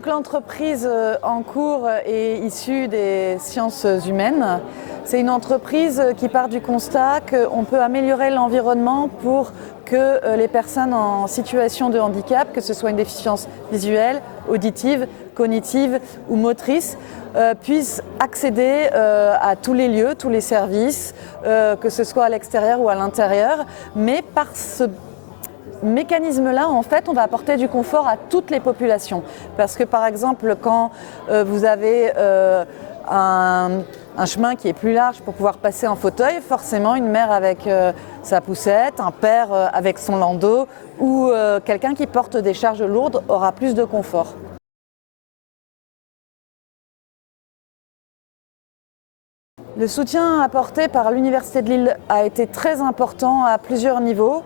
Donc l'entreprise en cours est issue des sciences humaines. C'est une entreprise qui part du constat qu'on peut améliorer l'environnement pour que les personnes en situation de handicap, que ce soit une déficience visuelle, auditive, cognitive ou motrice, puissent accéder à tous les lieux, tous les services, que ce soit à l'extérieur ou à l'intérieur, mais par ce mécanisme-là, en fait, on va apporter du confort à toutes les populations. Parce que, par exemple, quand vous avez un chemin qui est plus large pour pouvoir passer en fauteuil, forcément, une mère avec sa poussette, un père avec son landau ou quelqu'un qui porte des charges lourdes aura plus de confort. Le soutien apporté par l'Université de Lille a été très important à plusieurs niveaux.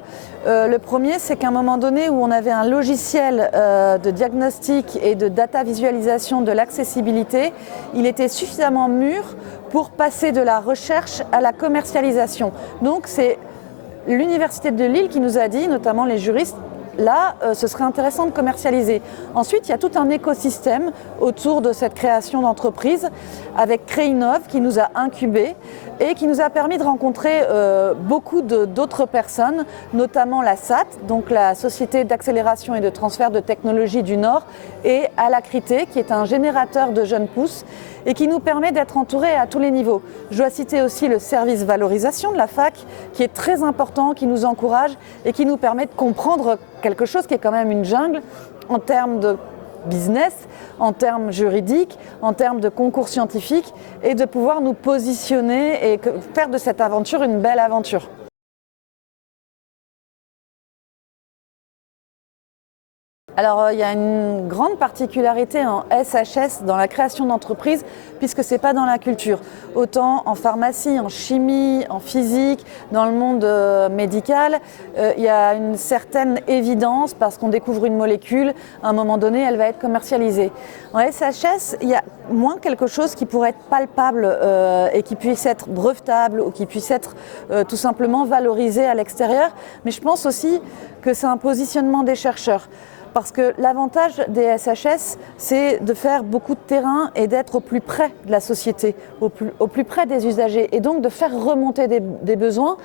Le premier, c'est qu'à un moment donné où on avait un logiciel de diagnostic et de data visualisation de l'accessibilité, il était suffisamment mûr pour passer de la recherche à la commercialisation. Donc c'est l'Université de Lille qui nous a dit, notamment les juristes, là, ce serait intéressant de commercialiser. Ensuite, il y a tout un écosystème autour de cette création d'entreprise avec Créinov qui nous a incubés et qui nous a permis de rencontrer beaucoup d'autres personnes, notamment la SAT, donc la Société d'accélération et de transfert de technologie du Nord, et Alacrité, qui est un générateur de jeunes pousses et qui nous permet d'être entourés à tous les niveaux. Je dois citer aussi le service valorisation de la fac, qui est très important, qui nous encourage et qui nous permet de comprendre quelque chose qui est quand même une jungle en termes de business, en termes juridiques, en termes de concours scientifiques et de pouvoir nous positionner et faire de cette aventure une belle aventure. Alors il y a une grande particularité en SHS dans la création d'entreprises puisque ce n'est pas dans la culture. Autant en pharmacie, en chimie, en physique, dans le monde médical, il y a une certaine évidence parce qu'on découvre une molécule, à un moment donné elle va être commercialisée. En SHS, il y a moins quelque chose qui pourrait être palpable et qui puisse être brevetable ou qui puisse être tout simplement valorisé à l'extérieur. Mais je pense aussi que c'est un positionnement des chercheurs. Parce que l'avantage des SHS, c'est de faire beaucoup de terrain et d'être au plus près de la société, au plus près des usagers et donc de faire remonter des besoins.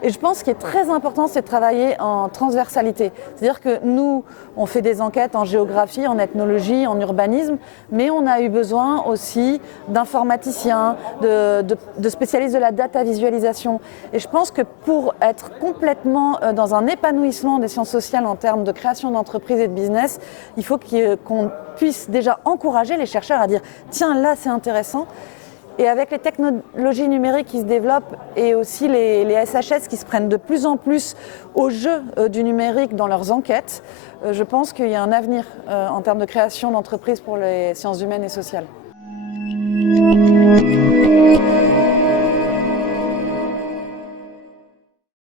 Et je pense qu'il est très important, c'est de travailler en transversalité. C'est-à-dire que nous, on fait des enquêtes en géographie, en ethnologie, en urbanisme, mais on a eu besoin aussi d'informaticiens, de spécialistes de la data visualisation. Et je pense que pour être complètement dans un épanouissement des sciences sociales en termes de création d'entreprises et de business, il faut qu'on puisse déjà encourager les chercheurs à dire « tiens, là c'est intéressant ». Et avec les technologies numériques qui se développent et aussi les SHS qui se prennent de plus en plus au jeu du numérique dans leurs enquêtes, je pense qu'il y a un avenir en termes de création d'entreprises pour les sciences humaines et sociales.